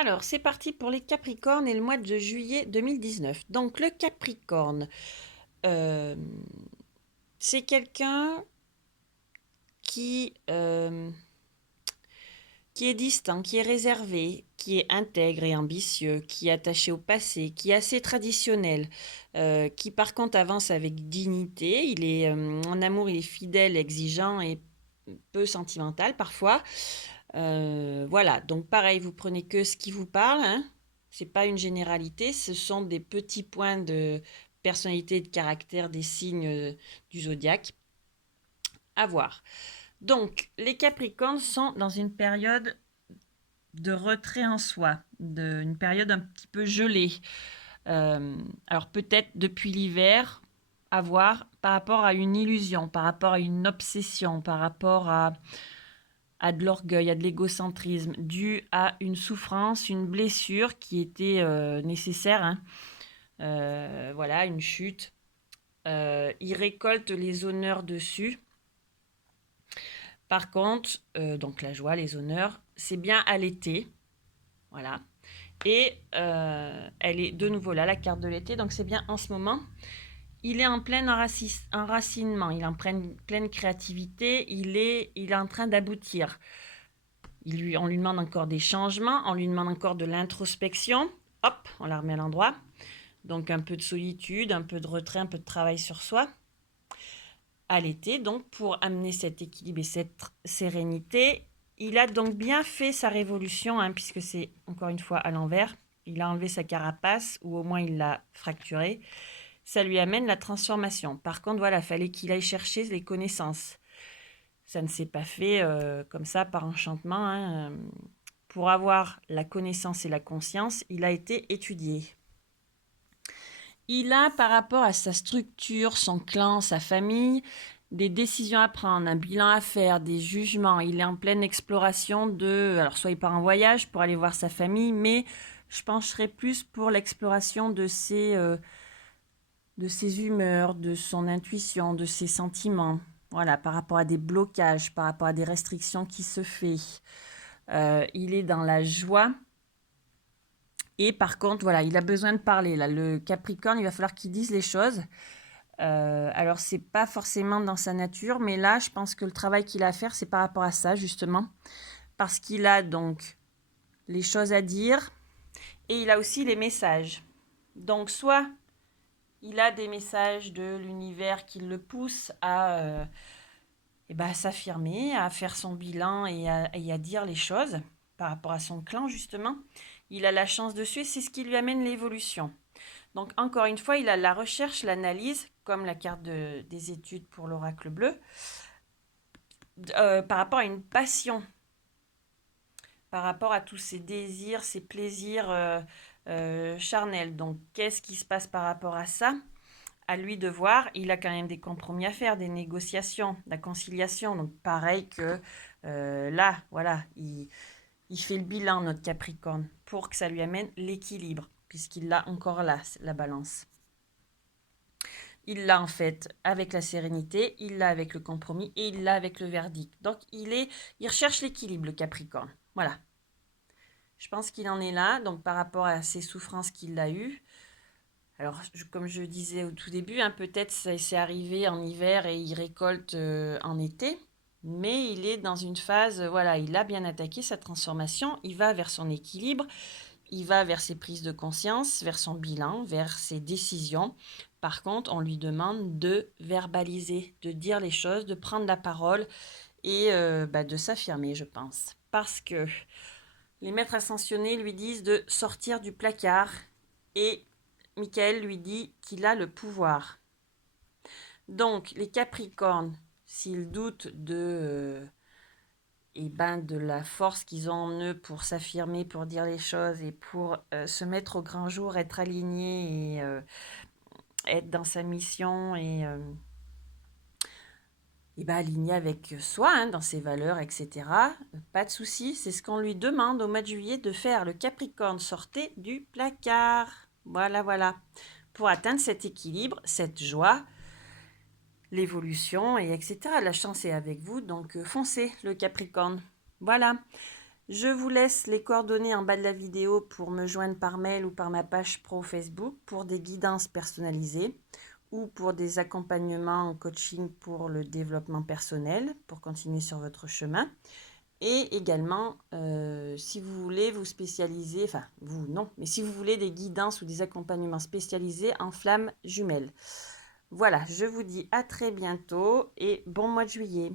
Alors, c'est parti pour les Capricornes et le mois de juillet 2019. Donc, le Capricorne, euh, c'est quelqu'un qui, euh, qui est distant, qui est réservé, qui est intègre et ambitieux, qui est attaché au passé, qui est assez traditionnel, qui par contre avance avec dignité. Il est en amour, il est fidèle, exigeant et peu sentimental parfois. Voilà, donc pareil, vous prenez que ce qui vous parle, hein. C'est pas une généralité, ce sont des petits points de personnalité et de caractère des signes du zodiaque à voir. Donc, les Capricornes sont dans une période de retrait en soi, une période un petit peu gelée. Alors peut-être depuis l'hiver, à voir par rapport à une illusion, par rapport à une obsession, par rapport à de l'orgueil, à de l'égocentrisme, dû à une souffrance, une blessure qui était nécessaire, hein. Voilà, une chute. Il récolte les honneurs dessus. Par contre, donc la joie, les honneurs, c'est bien à l'été. Voilà. Et elle est de nouveau là, la carte de l'été, donc c'est bien en ce moment. Il est en plein enracinement, il est en pleine créativité, il est en train d'aboutir. On lui demande encore des changements, on lui demande encore de l'introspection. Hop, on la remet à l'endroit. Donc un peu de solitude, un peu de retrait, un peu de travail sur soi. À l'été, donc pour amener cet équilibre et cette sérénité, il a donc bien fait sa révolution, hein, puisque c'est encore une fois à l'envers. Il a enlevé sa carapace, ou au moins il l'a fracturée. Ça lui amène la transformation. Par contre, voilà, il fallait qu'il aille chercher les connaissances. Ça ne s'est pas fait comme ça par enchantement, hein. Pour avoir la connaissance et la conscience, il a été étudié. Il a, par rapport à sa structure, son clan, sa famille, des décisions à prendre, un bilan à faire, des jugements. Il est en pleine exploration de... Alors, soit il part en voyage pour aller voir sa famille, mais je pencherais plus pour l'exploration de ses humeurs, de son intuition, de ses sentiments. Voilà, par rapport à des blocages, par rapport à des restrictions qui se fait. Il est dans la joie. Et par contre, voilà, il a besoin de parler. Là, le Capricorne, il va falloir qu'il dise les choses. Alors, c'est pas forcément dans sa nature, mais là, je pense que le travail qu'il a à faire, c'est par rapport à ça, justement. Parce qu'il a donc les choses à dire et il a aussi les messages. Donc, soit il a des messages de l'univers qui le poussent à s'affirmer, à faire son bilan et à dire les choses par rapport à son clan, justement. Il a la chance dessus et c'est ce qui lui amène l'évolution. Donc, encore une fois, il a la recherche, l'analyse, comme la carte des études pour l'oracle bleu, par rapport à une passion, par rapport à tous ses désirs, ses plaisirs charnels. Donc, qu'est-ce qui se passe par rapport à ça? À lui de voir. Il a quand même des compromis à faire, des négociations, de la conciliation. Donc, pareil que là, voilà, il fait le bilan, notre Capricorne, pour que ça lui amène l'équilibre, puisqu'il l'a encore là, la balance. Il l'a en fait avec la sérénité, il l'a avec le compromis et il l'a avec le verdict. Donc il recherche l'équilibre, le Capricorne. Voilà. Je pense qu'il en est là, donc par rapport à ces souffrances qu'il a eues. Alors, comme je disais au tout début, hein, peut-être c'est arrivé en hiver et il récolte en été, mais il est dans une phase, voilà, il a bien attaqué sa transformation, il va vers son équilibre, il va vers ses prises de conscience, vers son bilan, vers ses décisions. Par contre, on lui demande de verbaliser, de dire les choses, de prendre la parole et de s'affirmer, je pense. Parce que les maîtres ascensionnés lui disent de sortir du placard et Michael lui dit qu'il a le pouvoir. Donc, les Capricornes, s'ils doutent de la force qu'ils ont en eux pour s'affirmer, pour dire les choses et pour se mettre au grand jour, être aligné et être dans sa mission et aligné avec soi, hein, dans ses valeurs, etc. Pas de souci, c'est ce qu'on lui demande au mois de juillet de faire. Le Capricorne, sortez du placard. Voilà, voilà. Pour atteindre cet équilibre, cette joie, l'évolution, et etc. La chance est avec vous, donc foncez le Capricorne. Voilà. Je vous laisse les coordonnées en bas de la vidéo pour me joindre par mail ou par ma page pro Facebook pour des guidances personnalisées ou pour des accompagnements en coaching pour le développement personnel, pour continuer sur votre chemin. Et également, si vous voulez vous spécialiser, enfin vous non, mais si vous voulez des guidances ou des accompagnements spécialisés en flammes jumelles. Voilà, je vous dis à très bientôt et bon mois de juillet.